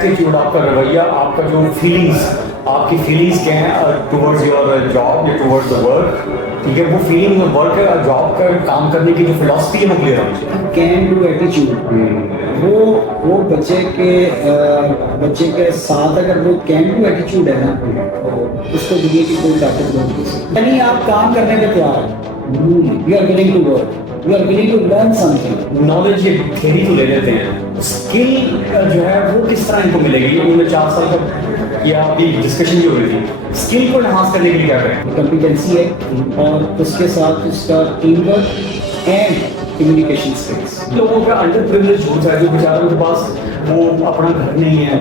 Attitude, آپ کا رویہ, آپ کا جو فیلنگس, آپ کی فیلنگس کیا ہیں ٹورڈز یور جاب یا ٹورڈز دا ورک, ٹھیک ہے, وہ فیلنگ اور ورک جاب کا کام کرنے کی جو فلاسفی ہے وہ کلیئر ہونی چاہیے. کین ڈو ایٹیٹیوڈ, وہ بچے کے ساتھ اگر وہ کین ڈو ایٹیٹیوڈ ہے نا, اس کو دنیا کی کوئی طاقت نہیں ہے. یعنی آپ کام کرنے کے تیار ہیں, you are willing to work, you are willing to learn something. Knowledge یہ تھیری تو لے لیتے ہیں, اسکل جو ہے وہ کس طرح ان کو ملے گی. انہوں نے 4 سال تک یہ آپ کی ڈسکشن جو ہوئی تھی, اسکل کو انہانس کرنے کے لیے کیا کریں. کمپیٹنسی ہے اور اس کے ساتھ اس کا team work and communication skills. لوگوں کا انڈر پریولیج ہوتا ہے, جو بیچاروں کے پاس وہ اپنا گھر نہیں ہے,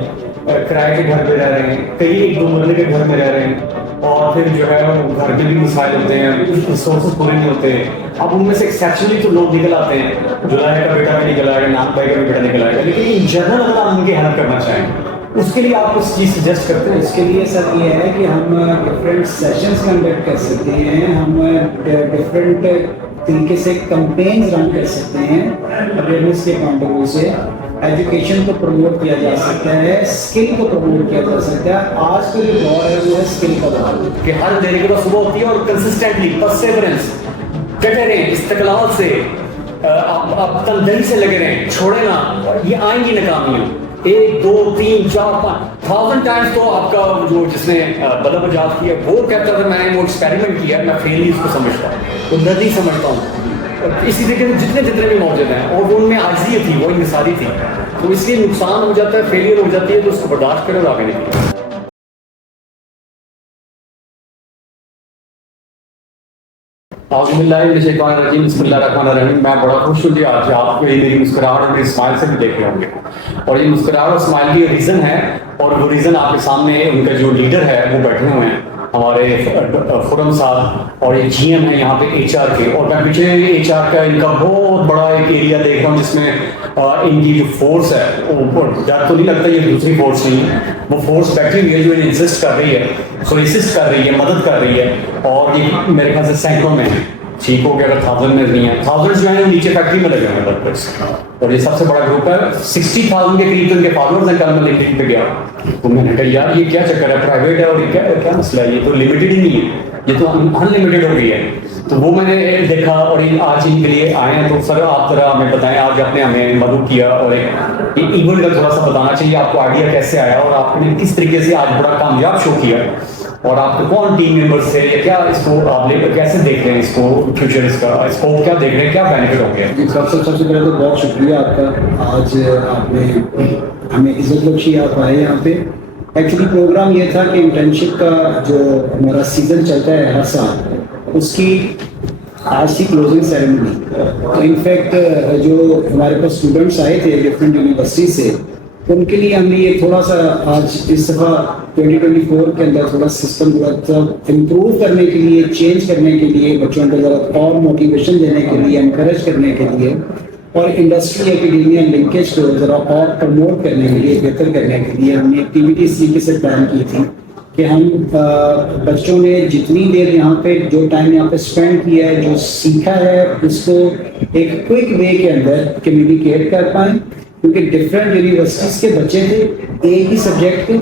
کرائے کے گھر میں رہ رہے ہیں, کئی 1-2 مرلے کے گھر میں رہ رہے ہیں, اور پھر جو ہے گھر میں بھی مسائل ہوتے ہیں, ریسورسز پورے نہیں ہوتے. اب ان میں سے ایکسیپشنلی تو لوگ نکل آتے ہیں, جلائے کا بیٹا بھی نکل آئے گا, نام بھائی کا بھی بیٹا نکل آئے گا, لیکن ان جنرل اگر آپ ان کی ہیلپ کرنا چاہیں اس کے لیے آپ اس چیز سجیسٹ کرتے ہیں. اس کے لیے سر یہ ہے کہ ہم ڈفرینٹ سیشنز کنڈکٹ کر سکتے ہیں, ہم ڈفرینٹ طریقے سے کمپینز رن کر سکتے ہیں اویئرنیس کے پوائنٹ آف ویو سے. ایجوکیشن کو پروموٹ کیا جا سکتا ہے, اسکل کو پروموٹ کیا جا سکتا ہے. آج کا جو دور ہے وہ ہے اسکل کا دور, کہ ہر دینے کے بعد صبح ہوتی ہے اور کنسسٹنٹلی پرسیورنس, ڈٹے رہیں, استقلال سے آپ تندرستی سے لگے رہیں, چھوڑے نا. یہ آئیں گی ناکامیاں 1 2 3 4 5 1000 ٹائمس. تو آپ کا جو جس نے بلب ایجاد کیا وہ کہتا تھا میں نے وہ ایکسپیریمنٹ کیا, میں فیل ہی اس کو سمجھتا ہوں, وہ ندی سمجھتا ہوں. اسی طریقے سے جتنے بھی موجود ہیں اور وہ ان میں عاجزی تھی, وہ انکساری تھی, تو اس لیے نقصان ہو جاتا ہے, فیلئر ہو جاتی ہے, تو اس کو برداشت کریں اور آگے نکلیں. اعوذ باللہ من الشیطان الرجیم, بسم اللہ الرحمن الرحیم. میں بڑا خوش ہوں کہ آج آپ کو یہ میری مسکراہٹ اور میری اسمائل سے بھی دیکھ رہے ہوں گے, اور یہ مسکراہٹ اور اسمائل کی ریزن ہے, اور وہ ریزن آپ کے سامنے ان کا جو لیڈر ہے وہ بیٹھے ہوئے ہیں, ہمارے خرم صاحب, اور یہ جی ایم ہے یہاں پہ ایچ آر کے, اور میں پیچھے ایچ آر کا ان کا بہت بڑا ایک ایریا دیکھ رہا ہوں جس میں ان کی جو فورس ہے, وہ ڈر تو نہیں لگتا یہ دوسری فورس نہیں ہے, وہ فورس بیٹھی ہوئی ہے جو انہیں انسسٹ کر رہی ہے, سولیسسٹ کر رہی ہے, مدد کر رہی ہے, اور یہ میرے خیال سے سینکڑوں میں ہے, ٹھیک ہو گیا, اگر 1000 میں نہیں ہے, 1000 جو ہیں نیچے فیکٹری میں لگے ہوئے ہیں, اور یہ سب سے بڑا گروپ ہے. 60,000 کے قریب ان کے فالوورز ہیں. کل میں لنکڈ پہ گیا تو میں نے کہا یار یہ کیا چکر ہے, پرائیویٹ ہے اور یہ کیا مسئلہ ہے, یہ تو لمیٹڈ ہی نہیں ہے, یہ تو ان لمیٹڈ ہو گئی ہے. تو وہ میں نے دیکھا, اور آج ان کے لیے آئے ہیں. تو سر آپ ذرا ہمیں بتائیں, آج آپ نے ہمیں مدعو کیا, اور ایک ایونٹ کا تھوڑا سا بتانا چاہیے, آپ کو آئیڈیا کیسے آیا, اور آپ نے کس طریقے سے آج بڑا کامیاب شو کیا, اور آپ کو کون ٹیم ممبرس تھے, کیا اس کو آپ لے کر کیسے دیکھ رہے ہیں, اس کو فیوچر, اس کا اسکوپ کیا دیکھ رہے ہیں, کیا بینیفٹ ہو گیا. سب سے پہلے تو بہت شکریہ آپ کا, آج آپ نے ہمیں عزت بخشی, آپ آئے یہاں پہ. ایکچولی پروگرام یہ تھا کہ انٹرنشپ کا جو ہمارا سیزن چلتا ہے ہر سال, اس کی آج کی کلوزنگ سیریمنی. تو انفیکٹ جو ہمارے پاس اسٹوڈنٹس آئے تھے ڈفرینٹ یونیورسٹی سے, ان کے لیے ہم نے یہ تھوڑا سا آج اس دفعہ 2024 کے اندر تھوڑا سسٹم تھوڑا امپروو کرنے کے لیے, چینج کرنے کے لیے, بچوں کو ذرا اور موٹیویشن دینے کے لیے, انکریج کرنے کے لیے, اور انڈسٹری ایکیڈیمیا لنکیج کو ذرا اور پروموٹ کرنے کے لیے, بہتر کرنے کے لیے ہم نے ایکٹیویٹی اس طریقے سے پلان کی تھی کہ ہم بچوں نے جتنی دیر یہاں پہ جو ٹائم یہاں پہ اسپینڈ کیا ہے, جو سیکھا ہے, اس کو ایک کوئک وے کے اندر کمیونیکیٹ کر پائیں. کیونکہ ڈفرینٹ یونیورسٹیز کے بچے تھے, ایک ہی سبجیکٹ کے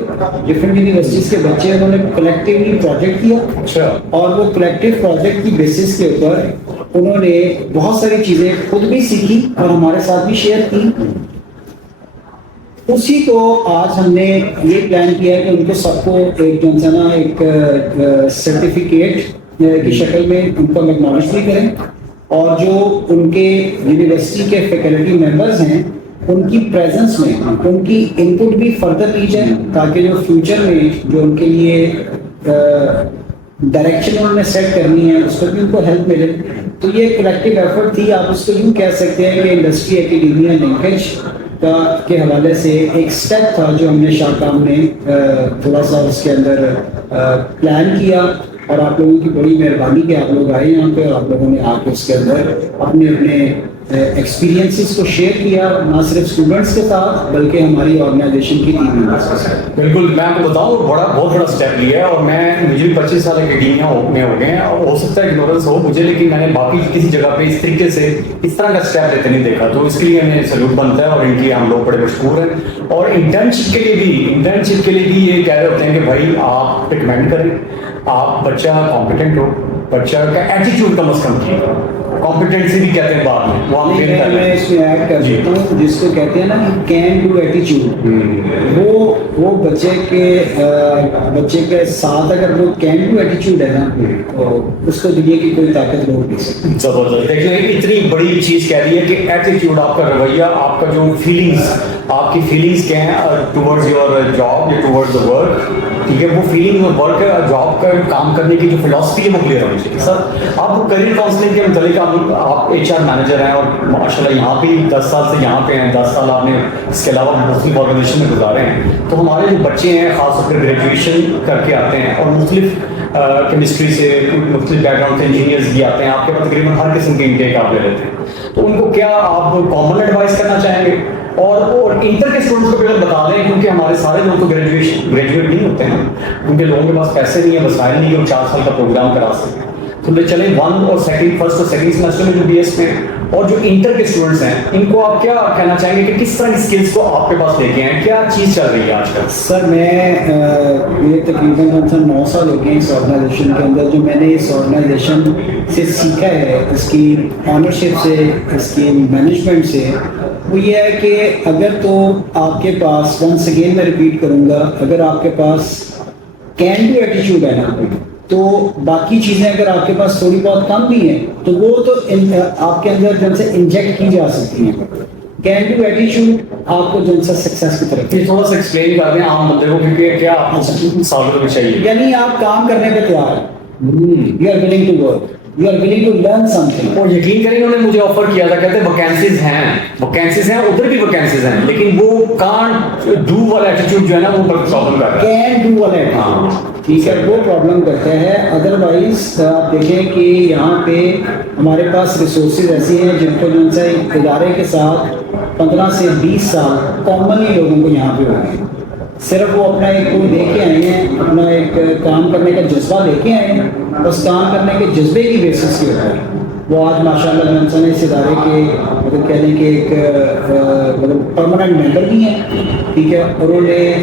ڈفرینٹ یونیورسٹیز کے بچے, انہوں نے کلیکٹیولی پروجیکٹ کیا, اور وہ کلیکٹیو پروجیکٹ کی بیسس کے اوپر انہوں نے بہت ساری چیزیں خود بھی سیکھی اور ہمارے ساتھ بھی شیئر کی. اسی کو آج ہم نے یہ پلان کیا ہے کہ ان کو سب کو ایک جو ہے نا ایک سرٹیفکیٹ کی شکل میں ان کو ایکنالج بھی کریں, اور جو ان کے یونیورسٹی کے فیکلٹی ممبرز ہیں ان کی پریزنس میں ان کی ان پٹ بھی فردر لی جائے, تاکہ جو فیوچر میں جو ان کے لیے ڈائریکشن انہوں نے سیٹ کرنی ہے اس پر بھی ان کو ہیلپ ملے. تو یہ کلیکٹیو ایفرٹ تھی, آپ اس کو یوں کہہ سکتے ہیں کہ انڈسٹری ایکیڈیمیا لنکیج کے حوالے سے ایک اسٹیپ تھا جو ہم نے شاہکام نے تھوڑا سا اس کے اندر پلان کیا. اور آپ لوگوں کی بڑی مہربانی کہ آپ لوگ آئے یہاں پہ, اور آپ لوگوں نے آ کے اس کے اندر اپنے ایکسپیرینسز کو شیئر کیا نہ صرف اسٹوڈنٹس کے ساتھ بلکہ ہماری آرگنائزیشن کی ٹیم ممبرس کے ساتھ. بالکل, میں آپ کو بتاؤں بہت بڑا اسٹیپ لیا ہے, اور مجھے بھی 25 سال اکیڈیمیا میں ہو گئے ہیں, اور ہو سکتا ہے اگنورنس ہو مجھے, لیکن میں نے باقی کسی جگہ پہ اس طریقے سے اس طرح کا اسٹیپ لیتے نہیں دیکھا, تو اس کے لیے ہمیں سلوٹ بنتا ہے, اور ان کی ہم لوگ بڑے مشہور ہیں. اور انٹرنشپ کے لیے بھی یہ کہہ رہے ہوتے ہیں کہ بھائی آپ ریکمینڈ کریں, آپ بچہ کمپیٹنٹ ہو, بچہ کا ایٹیٹیوڈ کم از کم کیے, کمپیٹنسی بھی کہتے ہیں بعد میں, وہ ہم میں اس میں ایڈ کر دیتا ہوں جس کو کہتے ہیں نا کین ڈو ایٹیچیوڈ, وہ بچے کے ساتھ اگر وہ کین ڈو ایٹیچیوڈ ہے نا تو اس کو دنیا کی کوئی طاقت روک نہیں سکتی. زبردست, دیکھیں اتنی بڑی چیز کہہ رہی ہے کہ ایٹیٹیوڈ, آپ کا رویہ, آپ کا جو فیلنگس, آپ کی فیلنگس کیا ہیں ٹورڈز یور جاب یا ٹورڈز دا ورک, ٹھیک ہے, وہ فیلنگ اور ورک جاب کا کام کرنے کی جو فلاسفی ہے وہ کلیئر ہونی چاہیے. سر آپ کریئر کاؤنسلنگ کے متعلق آپ HR مینیجر ہیں, اور ماشاء اللہ یہاں بھی 10 سال سے یہاں پہ ہیں, 10 سال آپ نے اس کے علاوہ مختلف آرگنائزیشن میں گزارے ہیں, تو ہمارے جو بچے ہیں خاص طور پر گریجویشن کر کے آتے ہیں اور مختلف کیمسٹری سے مختلف بیک گراؤنڈ سے انجینئرز بھی آتے ہیں, آپ کے پاس تقریباً ہر قسم کے انٹیک آپ لے لیتے ہیں, تو ان کو کیا آپ کامن ایڈوائز کرنا چاہیں گے؟ اور انٹر کے اسٹوڈنٹس کو پہلے بتا دیں, کیونکہ ہمارے سارے لوگ تو گریجویٹ نہیں ہوتے ہیں, کیونکہ لوگوں کے پاس پیسے نہیں ہیں, وسائل نہیں ہے, وہ 4 سال کا پروگرام کرا سکتے ہیں, تو لے چلیں 1 اور 2 فرسٹ اور سیکنڈ سیمسٹر میں جو BS میں, اور جو انٹر کے اسٹوڈنٹس ہیں ان کو آپ کیا کہنا چاہیں گے کہ کس طرح کی اسکلس کو آپ کے پاس لے کے آئیں, کیا چیز چل رہی ہے آج کل؟ سر یہ تقریباً 9 سال ہو گئے ہیں اس آرگنائزیشن کے اندر. جو میں نے اس آرگنائزیشن سے سیکھا ہے, اس کی آنرشپ سے, اس کی مینجمنٹ سے, وہ یہ ہے کہ اگر تو آپ کے پاس, ونس اگین میں ریپیٹ کروں گا, اگر آپ کے پاس کین ڈو ایٹیچیوڈ ہے نا, تو باقی چیزیں اگر آپ کے پاس تھوڑی بہت کم بھی ہیں تو وہ تو آپ کے اندر جن سے انجیکٹ کی جا سکتی ہیں. کین ڈو ایٹیچیوڈ آپ کو جن سے سکسیس کی طرف, یہ تھوڑا سا ایکسپلین کر دیں عام بندے کو, کیونکہ کیا آپ کو سالوں میں چاہیے, یعنی آپ کام کرنے پہ تیار ہیں, you are willing to work, you are willing to learn something. اور یقین کریں انہوں نے مجھے آفر کیا تھا, کہتے ہیں ویکینسیز ہیں, ادھر بھی ویکینسیز ہیں, لیکن وہ کانٹ ڈو والا ایٹیٹیوڈ جو ہے نا وہ پرابلم کر رہا ہے. کین ڈو والا ایٹیٹیوڈ, ٹھیک ہے, وہ پرابلم کرتا ہے. ادروائز آپ دیکھیں کہ یہاں پہ ہمارے پاس ریسورسز ایسی ہیں جن کو جو ہے ادارے کے ساتھ 15 سے 20 سال کامنلی لوگوں کو یہاں پہ ہو گئے, صرف وہ اپنا ایک کو لے کے آئے ہیں, اپنا ایک کام کرنے کا جذبہ لے کے آئے ہیں, بس کام کرنے کے جذبے کی بیسس کے اوپر وہ آج ماشاء اللہ انسان اس ادارے کے مطلب کہہ لیں کہ ایک مطلب پرماننٹ ممبر بھی ہیں, ٹھیک ہے, اور انہوں نے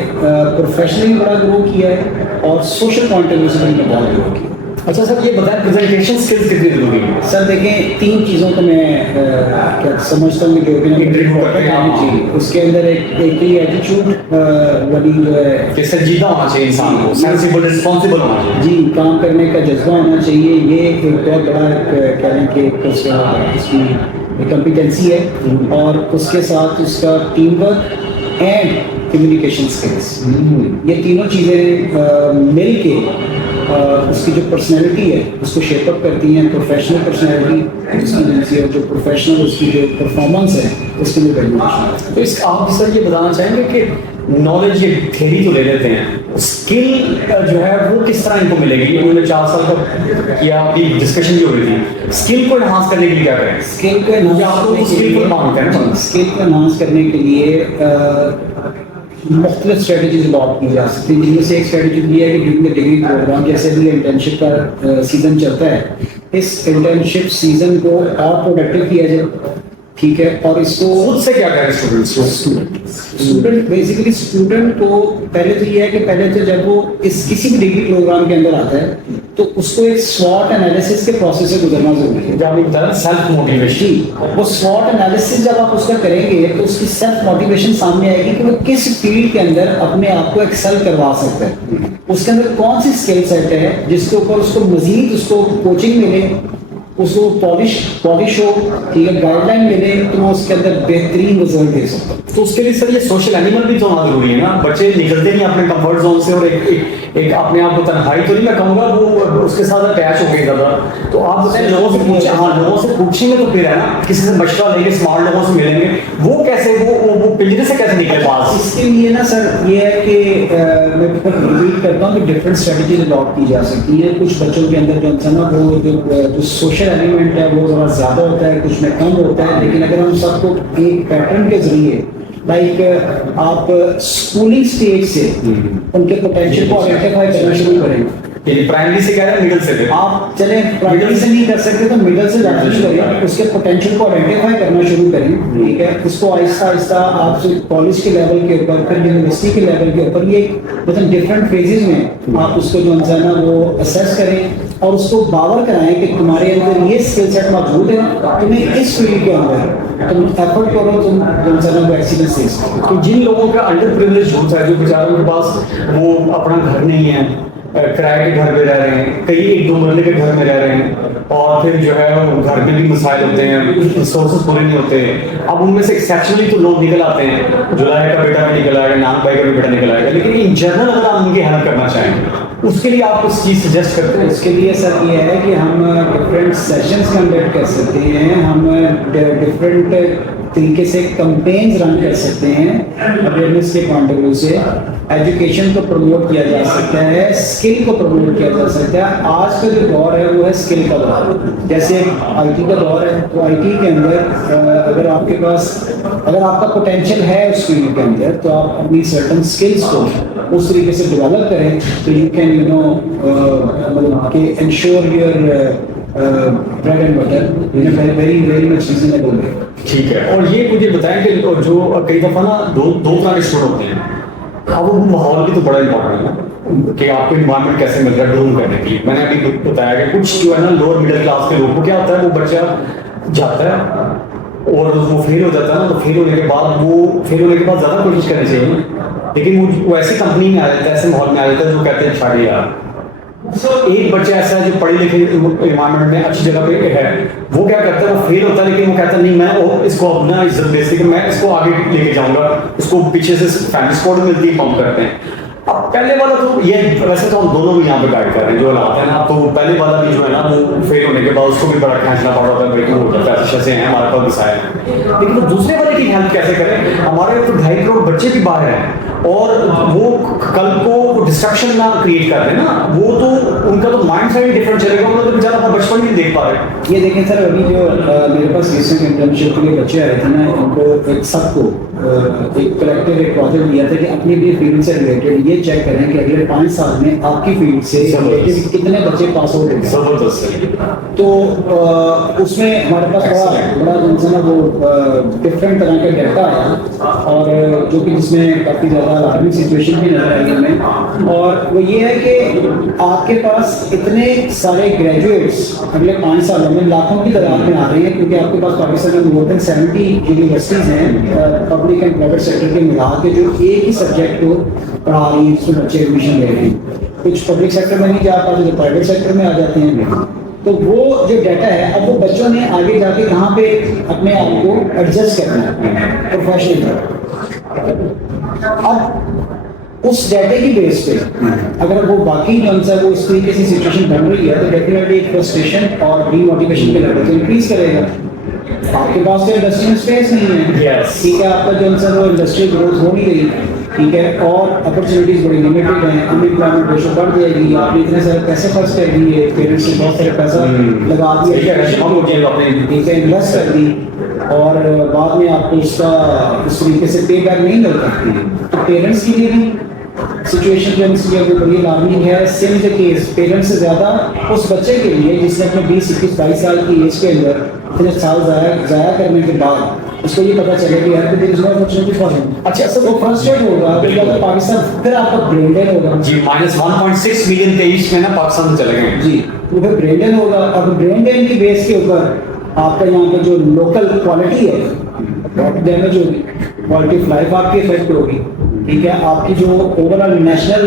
پروفیشنلی بڑا گرو کیا ہے اور سوشل پوائنٹ آف ویو سے بھی بہت گرو کیا. اچھا سر یہ بتائیں پریزنٹیشن اسکلس کتنی ضروری ہے؟ سر دیکھیں 3 چیزوں کو میں کیا سمجھتا ہوں کہ انٹرویو کرتے ہیں جی, اس کے اندر ایک ہی ایٹیچیوڈ والی جو ہے کہ سنجیدہ ہونا چاہیے انسان کو, سینسیبل رسپانسبل ہونا چاہیے, جی, کام کرنے کا جذبہ ہونا چاہیے. یہ ایک بہت بڑا کہہ لیں کہ اس کی کمپیٹنسی ہے, اور اس کے ساتھ اس کا team work and communication skills, یہ تینوں چیزیں مل کے اس کی جو پرسنالٹی ہے اس کو شیپ اپ کرتی ہیں. پروفیشنل پرسنالٹی اس کی جنسی ہے, جو پروفیشنل اس کی جو پرفارمنس ہے اس کے لیے ویلیویشن. تو اس آپ سر یہ بتانا چاہیں گے کہ نالج یہ تھیری تو لے لیتے ہیں, اسکل جو ہے وہ کس طرح ان کو ملے گی؟ انہوں نے 4 سال کا کیا, ابھی ڈسکشن بھی ہو رہی تھی, اسکل کو انہانس کرنے کے لیے کیا کریں؟ اسکل کو انہانس کرنے کے لیے مختلف اسٹریٹجیز اڈاپٹ کی جا سکتی ہیں, جن میں سے ایک اسٹریٹجی یہ ہے کہ ڈیورنگ ڈگری پروگرام, جیسے بھی انٹرنشپ کا سیزن چلتا ہے, اس انٹرنشپ سیزن کو اور پروڈکٹیو کیا جائے, ٹھیک ہے, اور اس کو خود سے کیا کریں اسٹوڈنٹ بیسیکلی اسٹوڈنٹ کو پہلے تو یہ ہے کہ پہلے تو جب وہ اس کسی بھی ڈگری پروگرام کے اندر آتا ہے تو اس کو ایک SWOT انالیسس کے پروسیس سے گزرنا ضروری ہے. جب بتا سیلف موٹیویشن, وہ SWOT انالیسس جب آپ اس کا کریں گے تو اس کی سیلف موٹیویشن سامنے آئے گی کہ وہ کس فیلڈ کے اندر اپنے آپ کو ایکسل کروا سکتا ہے, اس کے اندر کون سی اسکل سیٹ ہے جس کے اوپر اس کو مزید اس کو کوچنگ ملے, اس کو پالش ہو, ٹھیک ہے, گائیڈ لائن ملے تو وہ اس کے اندر بہترین رزلٹ دے سکتا ہے. تو اس کے لیے سر یہ سوشل اینیمل بھی تو ہونا ضروری ہے نا. بچے نکلتے نہیں اپنے کمفرٹ زون سے, اور ایک اپنے آپ کو تنہائی تو نہیں میں کہوں گا, وہ اس کے ساتھ اٹیچ ہو گئی زیادہ. تو آپ بتائیں لوگوں سے پوچھیں, ہاں لوگوں سے پوچھیں گے تو پھر ہے نا, کسی سے مشورہ لیں گے, اسمارٹ لوگوں سے ملیں گے, وہ کیسے وہ پنجرے سے کیسے نکلے پاس. اس کے لیے نا سر یہ ہے کہ میں ریپیٹ کرتا ہوں کہ ڈفرینٹ اسٹریٹجیز اڈاپٹ کی جا سکتی ہے. کچھ بچوں کے اندر جو نا وہ جو سوشل ایلیمنٹ ہے وہ ذرا زیادہ ہوتا ہے, کچھ میں کم ہوتا ہے. لیکن اگر ہم سب کو ایک پیٹرن کے ذریعے لائک آپ اسکولنگ اسٹیج سے ان کے پوٹینشیل کو آئیڈینٹیفائی کرنا شروع کریں. پرائمری سے کہہ رہے ہیں, مڈل سے آپ چلیں مڈل سے نہیں کر سکتے تو مڈل سے جانا شروع کریں, اس کے پوٹینشیل کو آئیڈینٹیفائی کرنا شروع کریں. ٹھیک ہے, اس کو آہستہ آہستہ آپ کالج کے لیول کے اوپر, پھر یونیورسٹی کے لیول کے اوپر, یہ مطلب ڈفرینٹ فیزز میں آپ اس کو جو ہے نا وہ اسیس کریں اور اس کو باور کرائیں کہ تمہارے اندر یہ اسکل سیٹ موجود ہے, تمہیں اس فیلڈ کے اندر تم ایفرٹ کرو, تم جو ہے نا وہ ایکسیلنس دے سکو. تو جن لوگوں کا انڈر پریویلیج ہوتا ہے, جو بیچاروں کے پاس وہ اپنا گھر نہیں ہے, کرائے کے گھر میں رہ رہے ہیں, کئی 1-2 مرلے کے گھر میں رہ رہے ہیں, اور پھر جو ہے گھر میں بھی مسائل ہوتے ہیں, ریسورسز پورے نہیں ہوتے. اب ان میں سے ایکسیپشنلی تو لوگ نکل آتے ہیں, جولائی کا بیٹا بھی نکل آئے گا, نام بھائی کا بھی بیٹا نکل آئے گا. لیکن ان جنرل اگر آپ ان کی ہیلپ کرنا چاہیں اس کے لیے آپ کچھ چیز سجیسٹ کرتے ہیں؟ اس کے لیے سر یہ ہے کہ ہم ڈفرینٹ سیشنز کنڈکٹ کر سکتے ہیں, ہم ڈفرینٹ طریقے سے کمپینز رن کر سکتے ہیں. اویئرنیس کے پوائنٹ آف ویو سے ایجوکیشن کو پروموٹ کیا جا سکتا ہے, اسکل کو پروموٹ کیا جا سکتا ہے. آج کا جو دور ہے وہ ہے اسکل کا دور. جیسے آئی ٹی کا دور ہے, تو آئی ٹی کے اندر اگر آپ کے پاس اگر آپ کا پوٹینشیل ہے اس فیلڈ کے اندر, تو آپ اپنی سرٹن اسکلس کو اس طریقے سے ڈیولپ کریں تو یو کین یو نو مطلب کہ ensure your bread and butter very very much reasonable way. ٹھیک ہے. اور یہ مجھے بتائیں کہ جو کئی دفعہ نا دو طرح کے اسٹوڈنٹ ہوتے ہیں. اب وہ ماحول بھی تو بڑا امپورٹنٹ ہے کہ آپ کو انوائرمنٹ کیسے مل رہا ہے گروم کرنے کے لیے. میں نے ابھی بتایا کہ کچھ جو ہے نا لوور مڈل کلاس کے لوگوں کو کیا ہوتا ہے, وہ بچہ جاتا ہے اور وہ فیل ہو جاتا ہے نا, تو فیل ہونے کے بعد زیادہ کوشش کرنی چاہیے, لیکن وہ ایسی کمپنی میں آ جاتا ہے, ایسے ماحول میں آ جاتا ہے جو کہتے ہیں چھاڑ یار. ایک بچہ ایسا ہے جو پڑھی لکھی انوائرمنٹ میں اچھی جگہ پہ ہے, وہ کیا کرتا ہے, وہ فیل ہوتا ہے لیکن وہ کہتا ہے نہیں میں اس کو اپنا عزت بیچتی کہ میں اس کو آگے لے کے جاؤں گا. اس کو پیچھے سے فیملی سپورٹ ملتی ہے, پمپ کرتے ہیں. اب پہلے والا تو یہ ویسے تو ہم دونوں بھی یہاں پہ گائڈ کر رہے ہیں جو حالات ہیں نا, تو پہلے والا بھی جو ہے نا وہ فیل ہونے کے بعد اس کو بھی بڑا کھینچنا پڑ رہا ہوتا ہے کہ وہ پیسے شیسے ہیں ہمارے پاس مسائل ہیں. لیکن وہ دوسرے والے کی ہیلپ کیسے کریں؟ ہمارے تو 2.5 کروڑ بچے بھی باہر ہیں, اور وہ کل کو ڈسٹرکشن نہ کریٹ کر رہے نا, وہ تو ان کا تو مائنڈ سیٹ ڈفرنٹ چلے گا, وہ تو بیچارہ اپنا بچپن بھی دیکھ پا رہے ہیں. یہ دیکھیں سر, ابھی جو میرے پاس ریسنٹ انٹرنشپ کے لیے بچے آئے تھے نا, ان کو ایک سب کو ایک کلیکٹیو ایک پروجیکٹ دیا تھا کہ اپنی بھی فیلڈ سے ریلیٹڈ یہ چیک کریں کہ اگلے 5 سال میں آپ کی فیلڈ سے کتنے بچے پاس آؤٹ ہوئے. زبردست. تو اس میں ہمارے پاس بڑا جو ہے نا وہ ڈفرینٹ طرح کا ڈیٹا آیا, اور جو کہ جس میں کافی زیادہ الارمنگ سچویشن بھی نظر آئی ہمیں. اور وہ یہ ہے کہ آپ کے پاس اتنے سارے گریجویٹس اگلے 5 سالوں میں لاکھوں کی تعداد میں آ رہے ہیں, کیونکہ آپ کے پاس پاکستان میں مور دین 70 یونیورسٹیز ہیں پبلک اینڈ پرائیویٹ سیکٹر کے ملا کے, جو ایک ہی سبجیکٹ کو پڑھا رہی ہیں, اس میں بچے ایڈمیشن لے رہے ہیں. کچھ پبلک سیکٹر میں نہیں جا پاتے, جو پرائیویٹ سیکٹر میں آ جاتے ہیں. تو وہ جو ڈیٹا ہے, اب وہ بچوں نے آگے جا کے کہاں پہ اپنے آپ کو ایڈجسٹ کرنا ہے پروفیشنل. اب اس ڈیٹا کی بیس پہ اگر وہ باقی جو ہے وہ اس طریقے سے سچویشن بن رہی ہے, تو ڈیفینیٹلی ایک فرسٹریشن اور ڈی موٹیویشن کے لیول کو انکریز کرے گا. آپ کے پاس تو انڈسٹری میں اسپیس نہیں ہے, ٹھیک ہے, آپ کا جو ہے وہ انڈسٹری گروتھ ہو نہیں رہی, ٹھیک ہے, اور اپرچونیٹیز بڑی لمیٹیڈ ہیں, ان امپلائمنٹ ریشو بڑھ جائے گی. آپ نے اتنے سارے پیسے خرچ کر دیے, پیرنٹس نے بہت سارا پیسہ لگا دیا, ٹھیک ہے, انویسٹ کر دی, اور بعد میں آپ کو اس کا اس طریقے سے پے بیک نہیں ملتا. تو پیرنٹس کے لیے بھی سچویشن جو ہے وہ بڑی الارمنگ ہے. سیم دا کیس پیرنٹس سے زیادہ اس بچے کے لیے جس نے اپنے 20-21-22 سال کی ایج کے اندر اتنے سال ضائع کرنے کے بعد اس کو یہ پتا چلے کہ یار دیر از نو اپرچونٹی فار ہم. اچھا سر, وہ فرسٹریٹ ہوگا کہ پاکستان پھر آپ کا برین ڈین ہوگا. جی, -1.6 ملین 23 میں نا پاکستان سے چلے گئے. جی, وہ پھر برین ڈین ہوگا, اور برین ڈین کی بیس کے اوپر آپ کا یہاں پہ جو لوکل کوالٹی ہے بہت ڈیمیج ہوگی, کوالٹی آف لائف آپ کی افیکٹ ہوگی, ٹھیک ہے, آپ کی جو over all national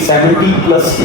70+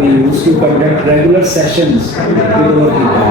we used to conduct regular sessions with our people।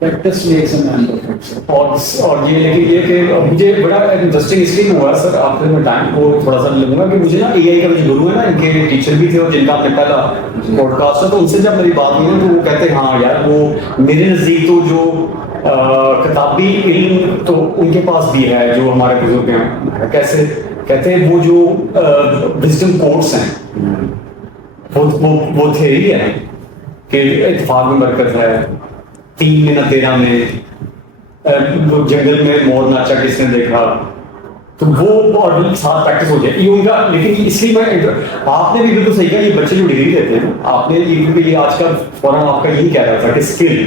practice makes a man perfect. اور یہ لیکن یہ کہ مجھے بڑا انٹرسٹنگ اس لیے ہوا سر آپ میں ٹائم کو تھوڑا سا لوں گا کہ مجھے نا اے آئی کا جو گرو ہے نا ان کے ٹیچر بھی تھے اور جن کا آپ نے پہلا پوڈ کاسٹ ہے تو ان سے جب میری بات ہوئی تو وہ کہتے ہیں ہاں یار وہ میرے نزدیک تو جو کتابی علم تو ان کے پاس بھی ہے جو ہمارے بزرگ ہیں کیسے کہتے ہیں وہ جو وزڈم کوٹس ہیں وہ تھیوری ہے کہ اتفاق میں برکت ہے 3 میں نہ 13 میں جنگل میں مور ناچا کس نے دیکھا تو وہ اور ساتھ پریکٹس ہو جائے یہ ان کا لیکن اس لیے میں آپ نے بھی بالکل صحیح کہا یہ بچے جو ڈگری دیتے ہیں آپ نے یہ آج کا فوراً آپ کا یہی کہہ رہا تھا کہ اسکل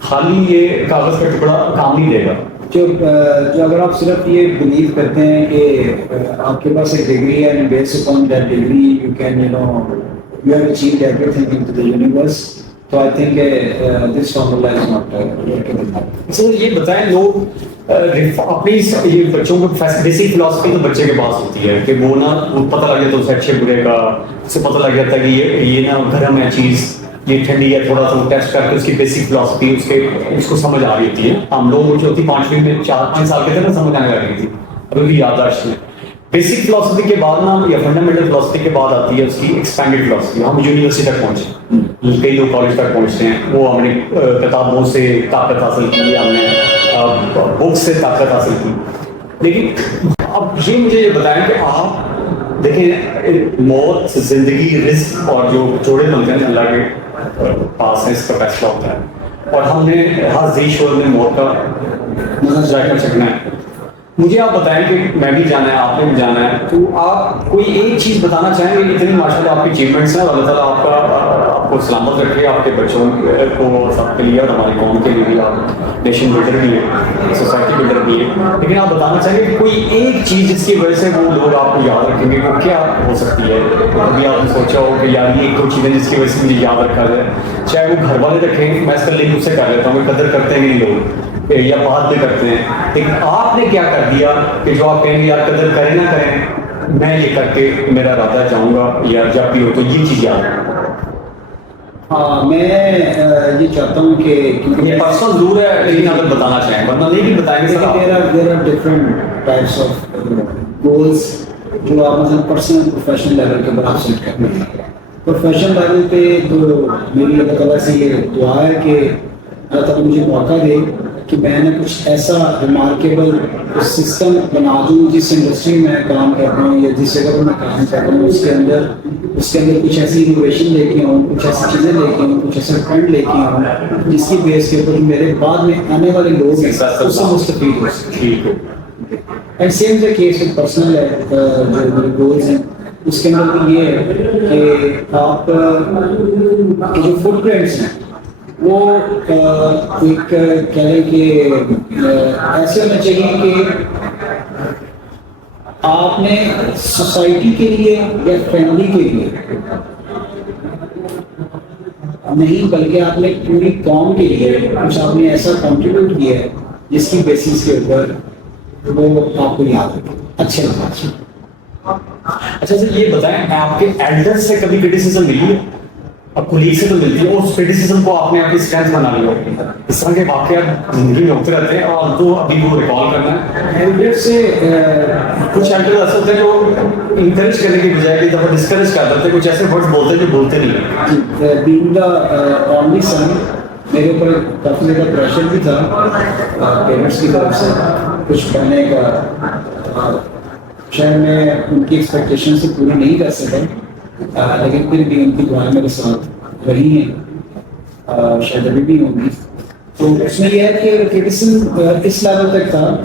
خالی یہ کاغذ کا ٹکڑا کام نہیں دے گا جو اگر آپ صرف یہ بلیو کرتے ہیں کہ آپ کے پاس ایک ڈگری ہے and based upon that degree you can you have achieved everything into the universe تو I think this formula is not sir یہ بتائیں لوگ اپنی یہ بچوں کو بیسک فلاسفی تو بچے کے پاس ہوتی ہے کہ وہ نا پتہ لگ جاتا ہے اسے اچھے برے کا اسے پتہ لگ جاتا ہے کہ یہ نا گرم ہے چیز یہ ٹھنڈی ہے تھوڑا سا ٹیسٹ کر کے اس کی بیسک فلاسفی اس کو سمجھ آ رہی ہوتی ہے ہم لوگوں جو ہوتی 5ویں میں 4-5 سال کے تھے نا سمجھ آنے لگی تھی ابھی بھی یادداشت میں بیسک فلاسفی کے بعد نا یا فنڈامنٹل فلاسفی کے بعد آتی ہے اس کی ایکسپینڈیڈ فلاسفی ہم یونیورسٹی تک پہنچے کئی لوگ کالج تک پہنچتے ہیں وہ ہم نے کتابوں سے طاقت حاصل کی ہم نے بک سے طاقت حاصل کی لیکن اب یہ مجھے یہ بتائیں کہ آپ دیکھیں موت زندگی رزق اور جو جوڑے بنتے ہیں اللہ کے پاس ہے اس کا فیصلہ ہوتا ہے اور ہم نے ہر ذی شعور میں موت کا ذائقہ چکھنا ہے مجھے آپ بتائیں کہ میں بھی جانا ہے آپ نے بھی جانا ہے تو آپ کوئی ایک چیز بتانا چاہیں گے اتنی ماشاء اللہ آپ کی اچیومنٹس ہیں اللہ تعالیٰ آپ کو سلامت رکھے آپ کے بچوں کو سب کے لیے اور ہماری قوم کے لیے بھی آپ نیشن بلڈر بھی ہیں سوسائٹی بلڈر بھی ہیں لیکن آپ بتانا چاہیں گے کہ کوئی ایک چیز جس کی وجہ سے وہ لوگ آپ کو یاد رکھیں گے وہ کیا ہو سکتی ہے ابھی آپ نے سوچا ہو کہ یار یہ 1-2 چیزیں جس کی وجہ سے مجھے یاد رکھا جائے چاہے وہ گھر والے رکھیں میں اس کا لنک اس سے کر لیتا ہوں کہ قدر کرتے ہیں نہیں لوگ یا بات بھی کرتے ہیں لیکن آپ نے کیا کر دیا کہ جو آپ کہیں گے یار قدر کریں نہ کریں میں یہ کر کے میرا ارادہ چاہوں گا یا جب بھی ہو تو یہ چیز یاد ہے ہاں میں یہ چاہتا ہوں کہ یہ پرسنل ضرور ہے لیکن اگر بتانا چاہیں ورنہ نہیں بھی بتائیں گے there are different types of goals جو آپ مثلا پرسنل پروفیشنل لیول کے اوپر آپ سیٹ کرتے ہیں پروفیشنل لیول پہ تو میری اللہ تعالیٰ سے یہ دعا ہے کہ اللہ تعالیٰ مجھے موقع دے کہ میں نے کچھ ایسا ریمارکیبل سسٹم بنا دوں جس انڈسٹری میں کام کر رہا ہوں یا جس جگہ پر میں کام کر رہا ہوں اس کے اندر کچھ ایسی انوویشن لے کے آؤں کچھ ایسی چیزیں لے کے آؤں کچھ ایسا ٹرینڈ لے کے آؤں جس کی بیس کے اوپر میرے بعد میں آنے والے لوگ ہیں اس سے مستفید ہو سکتے and same the case with personal جو میرے گولز ہیں اس کے اندر بھی یہ ہے کہ آپ کے جو فٹ پرنٹس ہیں وہ ایک کہہ لیں کہ ایسے ہونا چاہیے کہ آپ نے سوسائٹی کے لیے یا فیملی کے لیے نہیں بلکہ آپ نے پوری قوم کے لیے کچھ آپ نے ایسا کنٹریبیوٹ کیا ہے جس کی بیسس کے اوپر وہ آپ کو یاد رکھے اچھے لگا اچھا سر یہ بتائیں آپ کے ایلڈر سے کبھی کرٹیسزم ملی ہے اب کولیگ سے تو ملتی ہے اس کرٹیسزم کو آپ نے اپنی اسٹرینتھ بنا لیا اس طرح کے واقعات زندگی میں ہوتے رہتے ہیں اور تو ابھی وہ ریکال کرنا ہے ایلڈر سے کچھ ایلڈر ایسے ہوتے ہیں جو انکریج کرنے کی بجائے کی دفعہ ڈسکریج کر دیتے ہیں کچھ ایسے ورڈ بولتے ہیں جو بولتے نہیں بینگ دا اونلی سن میرے اوپر کافی زیادہ پریشر بھی تھا پیرنٹس کی طرف سے کچھ پڑھنے کا شاید میں ان کی ایکسپیکٹیشن سے پوری نہیں کر سکا لیکن پھر بھی ان کی دعائیں میرے ساتھ رہی ہیں شاید ابھی بھی ہوں گی تو اس میں یہ ہے کہ کرٹیسزم اس لیول تک تھا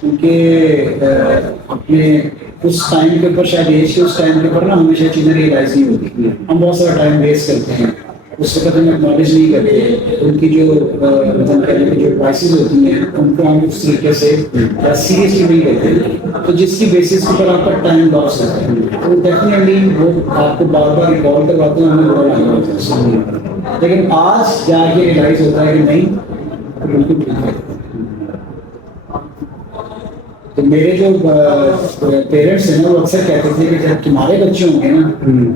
کیونکہ اپنے اس ٹائم کے اوپر شاید ایج کے اس ٹائم کے اوپر نا ہمیشہ چیزیں ریئلائز نہیں ہوتی ہم بہت سارا ٹائم ویسٹ کرتے ہیں اس وقت ہم اکنالج نہیں کرتے ان کی جو مطلب کہنے کی جو ایڈوائسز ہوتی ہیں ان کو ہم اس طریقے سے سیریسلی نہیں کرتے تو جس کی بیسس کے اوپر آپ کا ٹائم لاس ہوتا ہے تو ڈیفینیٹلی وہ آپ کو بار بار ریکال کرواتے ہیں ہمیں بڑا لگا ہوتا ہے لیکن آج جا کے ریئلائز ہوتا ہے کہ نہیں بالکل ٹھیک ہے تو میرے جو پیرنٹس ہیں نا وہ اکثر کہتے تھے کہ جب تمہارے بچے ہوں گے نا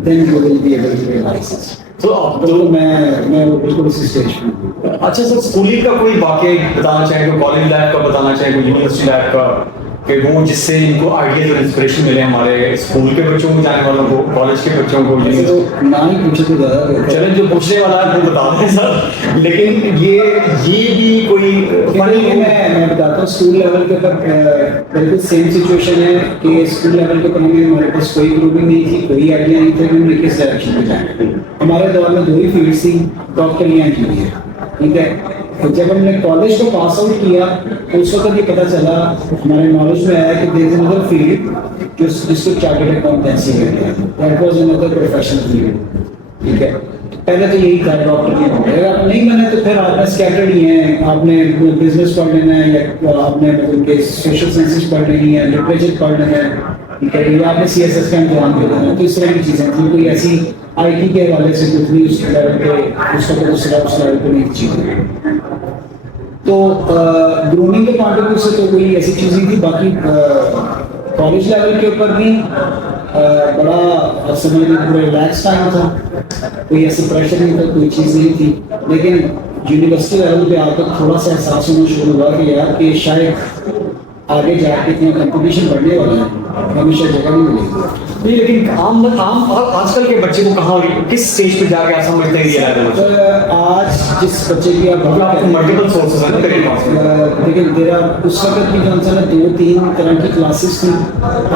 then you will be able to realise تو اب تو میں بالکل اسی اسٹیج پہ ہوں. اچھا سر، اسکولنگ کا کوئی واقعہ بتانا چاہیں گے، کالج لائف کا بتانا چاہیں گے، یونیورسٹی لائف کا، کہ وہ جس سے ان کو آئیڈیاز اور انسپریشن ملے ہمارے اسکول کے بچوں کو جانے والوں کو، کالج کے بچوں کو. تو نہ ہی پوچھے تو زیادہ بہتر. چلیں جو پوچھنے والا ہے وہ بتا دیں سر، لیکن یہ بھی کوئی میں بتاتا ہوں اسکول لیول کے اوپر بالکل سیم سچویشن ہے کہ اسکول لیول کے اوپر ہمارے پاس کوئی گروپنگ نہیں تھی، کوئی آئیڈیا نہیں تھا کہ ہم نے کس ڈائریکشن میں جائیں. ہمارے دور میں 2 ہی فیلڈ تھی، ڈاکٹر یا انجینئر. ٹھیک ہے، جب ہم نے کالج کو پاس آؤٹ کیا تو اس وقت یہ پتہ چلا، ہمارے نالج میں آیا کہ دیر از اندر فیلڈ جس کو چارٹرڈ اکاؤنٹنسی کہتے ہیں. That was another professional field. ٹھیک ہے، پہلے تو یہی تھا ڈاکٹر کی. اگر آپ نہیں بنے تو پھر آپ نے اسکیٹرڈ ہی ہیں، آپ نے بزنس پڑھ لینا ہے، یا آپ نے مطلب کہ سوشل سائنسز پڑھ لینی ہے، لٹریچر پڑھ لینا ہے. ٹھیک ہے، یا آپ نے CSS کا امتحان دے دینا ہے. تو اس طرح کی چیزیں تھیں. کوئی ایسی IT کے حوالے سے کچھ بھی اس لیول پہ اس کا اس لیول پہ نہیں چیزیں. تو گرومنگ کے پوائنٹ آف ویو سے تو کوئی ایسی چیز نہیں تھی. باقی کالج لیول کے اوپر بھی بڑا سمجھ لیں پورا ریلیکس ٹائم تھا، کوئی ایسی پریشر نہیں تھا، کوئی چیز نہیں تھی. لیکن یونیورسٹی لیول پہ آ کر تھوڑا سا احساس ہونا شروع ہوا کہ یار کہ شاید آگے جا کے اتنا کمپٹیشن بڑھنے والا ہے، ہمیشہ جگہ نہیں ملے گی. نہیں، لیکن عام آج کل کے بچے کو کہاں کس اسٹیج پہ جا کے آپ سمجھتے ہیں یہ آج جس بچے کی آپ ملٹیپل سورسز ہیں، لیکن تیرا اس وقت بھی جو ہے 2-3 طرح کی کلاسز تھیں،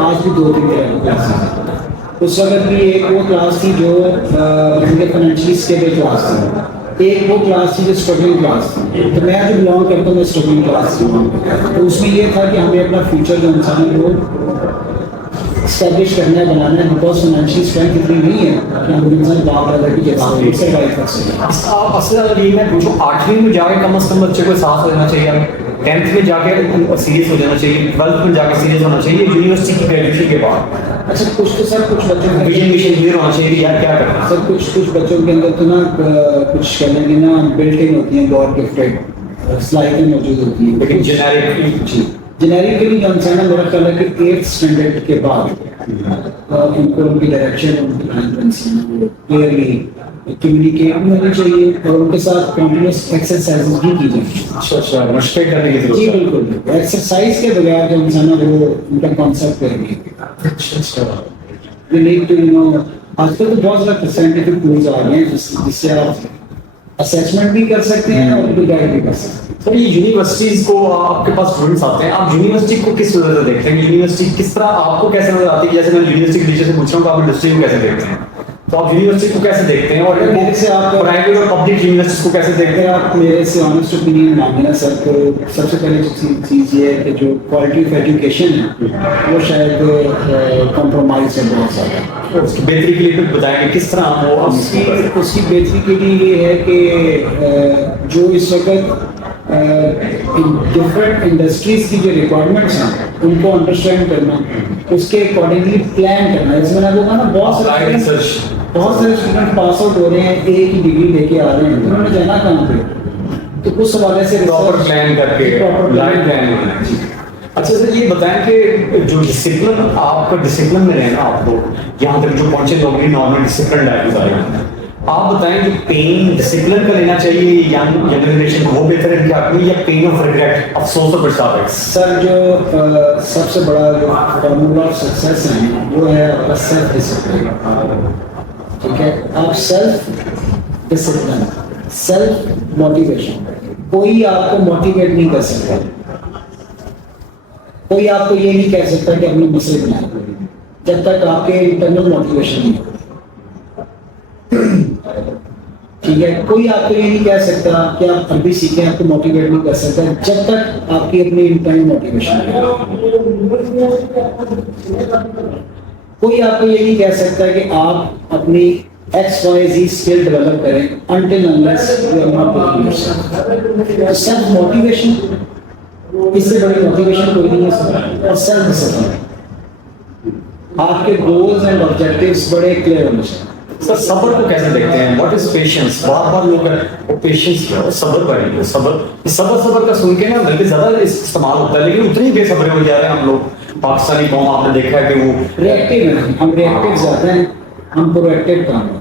آج بھی 2-3 طرح کی کلاسز ہیں. اس وقت بھی ایک وہ کلاس تھی جو فائنینشلی اسٹیبل کلاس تھی، ایک وہ کلاس تھی جو اسٹرگلنگ کلاس تھی. تو میں جو بلانگ کرتا ہوں میں اسٹرگلنگ کلاس سے بلانگ کرتا ہوں. تو اس میں یہ تھا کہ ہمیں اپنا فیوچر جو انسان کو اسٹیبلش کرنا ہے، بنانا ہے. بیکاز فائنینشلی اسٹرینتھ اتنی نہیں ہے کہ ہم انسان باپ دادا کی جگہ سروائیو کر سکیں. آپ اصل یہ میں پوچھوں 8ویں میں جا کے کم از کم بچے کو احساس ہو جانا چاہیے، 10th میں جا کے سیریس ہو جانا چاہیے، 12th میں جا کے سیریس ہونا چاہیے یونیورسٹی کی گریجویشن کے بعد. اچھا کچھ تو سر کچھ بچوں کے ویژن مشن کلیئر ہونا چاہیے کہ یار کیا کرنا. سر کچھ بچوں کے اندر تو نا کچھ کہنے کی نا بلٹ ان ہوتی ہیں، گاڈ گفٹڈ صلاحیتیں موجود ہوتی ہیں. لیکن جنریکلی جو انسان ہے، میرا خیال ہے کہ 8th اسٹینڈرڈ کے بعد ان کو ان کی ڈائریکشن کلیئرلی کمیونیکیٹ بھی ہونی چاہیے اور ان کے ساتھ کنٹینیوس ایکسرسائز بھی کی جائیں. اچھا مشقیں کرنے کی ضرورت جی ہے. بالکل، ایکسرسائز کے بغیر جو انسان ہے وہ ان کا کانسیپٹ کر گیا. You need to, you know, آج کل تو بہت زیادہ سائنٹیفک ٹولز آ گئے ہیں جس سے آپ اسیسمنٹ بھی کر سکتے ہیں اور گائیڈ بھی کر سکتے ہیں. سر یہ یونیورسٹیز کو آپ کے پاس اسٹوڈنٹس آتے ہیں، آپ یونیورسٹی کو کس نظر سے دیکھتے ہیں؟ یونیورسٹی کس طرح آپ کو کیسے نظر آتی ہے؟ جیسے میں یونیورسٹی کے ٹیچر سے پوچھ رہا ہوں کہ آپ انڈسٹری کو کیسے دیکھتے ہیں، تو آپ یونیورسٹی کو کیسے دیکھتے ہیں، اور میرے سے آپ پرائیویٹ اور پبلک یونیورسٹیز کو کیسے دیکھتے ہیں؟ اگر آپ میرے سے آنیسٹ اوپینین مانگیں سر تو سب سے پہلے چیز یہ ہے کہ جو کوالٹی آف ایجوکیشن ہے وہ شاید کمپرومائز ہے بہت زیادہ. اس کی بہتری کے لیے پھر بتائیں کہ کس طرح وہ اس کی بہتری کے لیے یہ ہے کہ جو اس وقت ڈفرینٹ انڈسٹریز کی جو ریکوائرمنٹس ہیں ان کو انڈرسٹینڈ کرنا، اس کے اکارڈنگلی پلان کرنا. اس میں نے کہا نا بہت سارے اسٹوڈنٹ پاس آؤٹ ہو رہے ہیں، ایک ہی ڈگری لے کے آ رہے ہیں، انہوں نے جانا کہاں پہ؟ تو اس حوالے سے پراپر پلان کر کے لائن پلان ہونا ہے. اچھا سر یہ بتائیں کہ جو ڈسپلن آپ کا ڈسپلن میں رہنا، آپ لوگ یہاں تک جو پہنچے نارملی نارمل ڈسپلن لائف گزارے، آپ بتائیں کہ پین ڈسپلن کا لینا چاہیے ینگ جنریشن کو، وہ بہتر ہے یا پین آف ریگریٹ، افسوس اور پچھتاوا؟ سر جو سب سے بڑا جو فارمولا آف سکسیس ہے وہ ہے آپ کا سیلف ڈسپلن. ٹھیک ہے، آپ سیلف ڈسپلن، سیلف موٹیویشن. کوئی آپ کو موٹیویٹ نہیں کر سکتا، کوئی آپ کو یہ نہیں کہہ سکتا کہ اپنے مسئلے بنائیں جب تک آپ کے انٹرنل موٹیویشن نہیں ہو. ٹھیک ہے، کوئی آپ کو یہ نہیں کہہ سکتا کہ آپ عربی سیکھیں، آپ کو موٹیویٹ نہیں کر سکتا جب تک آپ کی اپنی انٹرنل موٹیویشن نہیں ہو. کوئی آپ کو یہ نہیں کہہ سکتا کہ آپ اپنی XYZ اسکل ڈیولپ کریں until unless you are not doing yourself. Self motivation, اس سے بڑی موٹیویشن کوئی نہیں ہے. اور سیلف ڈسپلن، آپ کے گولز اینڈ آبجیکٹیوز بڑے کلیئر ہونے چاہیے. سر صبر کو کیسے دیکھتے ہیں؟ What is patience? بار بار لوگ پیشنس کیا، صبر بڑھیں گے. صبر کا سن کے نا بلکہ زیادہ استعمال ہوتا ہے، لیکن اتنے ہی بے صبرے ہو جا رہے ہیں ہم لوگ. پاکستانی قوم آپ نے دیکھا ہے کہ وہ ریئیکٹیو ہیں، ہم ریئیکٹیو زیادہ ہیں، ہم پرو ایکٹیو کام ہیں.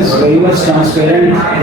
is very much transparent,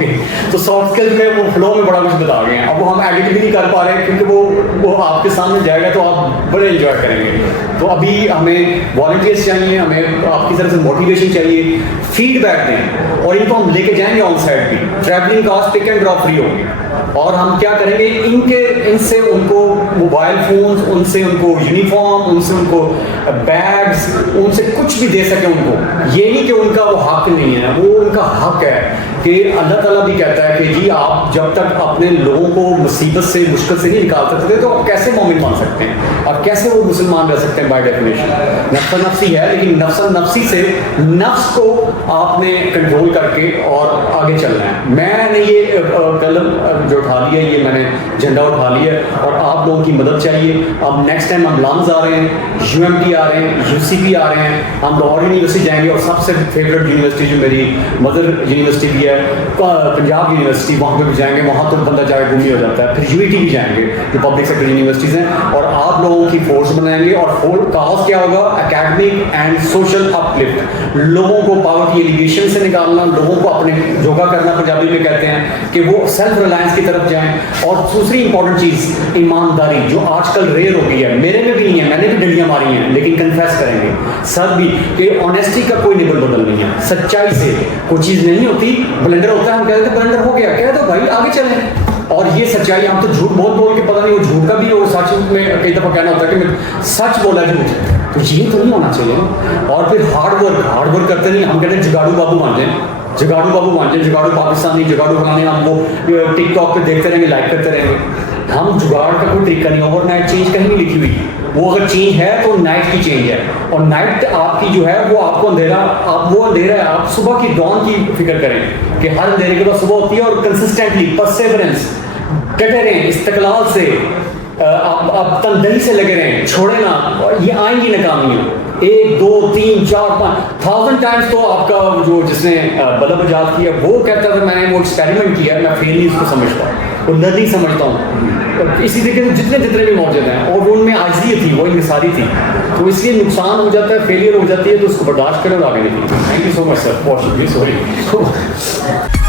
گئے. تو سافٹ اسکلز میں وہ فلو میں بڑا کچھ بتا گئے ہیں. اب وہ ہم ایڈٹ بھی نہیں کر پا رہے کیونکہ وہ آپ کے سامنے جائے گا تو آپ بڑے انجوائے کریں گے. تو ابھی ہمیں والنٹیئرس چاہیے, ہمیں آپ کی طرف سے موٹیویشن چاہیے, فیڈ بیک دیں, اور ان کو ہم لے کے جائیں گے آن سائٹ بھی. Travelling cost pick and drop free ہوگی, اور ہم کیا کریں گے ان سے ان کو موبائل فونز, ان سے ان کو یونیفارم, ان سے ان کو بیگز, ان سے کچھ بھی دے سکیں ان کو. یہ نہیں کہ ان کا وہ حق نہیں ہے, وہ ان کا حق ہے کہ اللہ تعالیٰ بھی کہتا ہے کہ جی آپ جب تک اپنے لوگوں کو مصیبت سے مشکل سے نہیں نکال سکتے تو آپ کیسے مومن بن سکتے ہیں, آپ کیسے وہ مسلمان رہ سکتے ہیں بائی ڈیفینیشن. نفس نفسی ہے, لیکن نفس نفسی سے نفس کو آپ نے کنٹرول کر کے اور آگے چلنا ہے. میں نے یہ قلم جو اٹھا لیا ہے, یہ میں نے جھنڈا اٹھا لیا ہے, اور آپ لوگوں کی مدد چاہیے. اب نیکسٹ ٹائم ہم لانز آ رہے ہیں, UMT آ رہے ہیں, UCP آ رہے ہیں, ہم لاہور یونیورسٹی جائیں گے, اور سب سے فیوریٹ یونیورسٹی جو میری مدر یونیورسٹی بھی ہے پنجاب یونیورسٹی, وہاں پہ بھی جائیں گے. وہاں تو بندہ جا کے گمی ہو جاتا ہے. پھر UET بھی جائیں گے جو پبلک سیکٹر یونیورسٹیز ہیں, اور آپ لوگوں کی فورس بنائیں گے. اور کاز کیا ہوگا, academic and social uplift, لوگوں کو پاورٹی ایلیگیشن سے نکالنا, لوگوں کو اپنے یوگا کرنا پنجابی میں کہتے ہیں, کہ وہ سیلف ریلائنس کی طرف جائیں. اور دوسری امپورٹنٹ چیز ایمانداری, جو آج کل ریئر ہو گئی ہے. میرے میں بھی نہیں ہے, میں نے بھی ڈنڈیاں ماری ہیں, لیکن کنفیس کریں گے سب بھی کہ آنیسٹی کا کوئی نبل بدل نہیں ہے. سچائی سے کوئی چیز نہیں ہوتی. بلنڈر ہوتا ہے, ہم کہتے ہیں بلنڈر ہو گیا, کہہ دو بھائی آگے چلیں. اور یہ سچائی, ہم تو جھوٹ بول کے پتہ نہیں وہ جھوٹ کا بھی وہ سچ میں کئی دفعہ کہنا ہوتا ہے کہ میں سچ بولا جھوٹ, تو یہ تو نہیں ہونا چاہیے. اور پھر ہارڈ ورک کرتے نہیں. ہم کہتے ہیں جگاڑو بابو بن جائیں, جگاڑو بابو بن جائیں, جگاڑو پاکستانی, جگاڑو بنانے. ہم وہ ٹک ٹاک پہ دیکھتے رہیں گے, لائک کرتے رہیں گے. ہم جگاڑ کا کوئی طریقہ نہیں. اوور نائٹ چینج کہیں نہیں لکھی ہوئی. وہ اگر چینج ہے تو نائٹ کی چینج ہے, اور نائٹ آپ کی جو ہے وہ آپ کو اندھیرا, وہ اندھیرا ہے. آپ صبح کی ڈان کی فکر کریں کہ ہر اندھیرے کے بعد صبح ہوتی ہے, اور کنسسٹنٹلی پرسیورنس, ڈٹے رہیں استقلال سے, آپ تندہی سے لگے رہیں, چھوڑے نا. یہ آئیں گی ناکامیاں, 1 2 3 4 5 1000 ٹائمس. تو آپ کا جو جس نے بلب ایجاد کیا وہ کہتا تھا میں نے وہ ایکسپیریمنٹ کیا, میں فیل نہیں اس کو سمجھتا, وہ لرننگ سمجھتا ہوں. اسی طریقے سے جتنے بھی موجود ہیں, اور ان میں عاجزی تھی, وہ انکساری تھی. تو اس لیے نقصان ہو جاتا ہے, فیلئر ہو جاتی ہے, تو اس کو برداشت کریں اور آگے نکلیں. تھینک یو سو مچ سر. بہت شکریہ. سوری.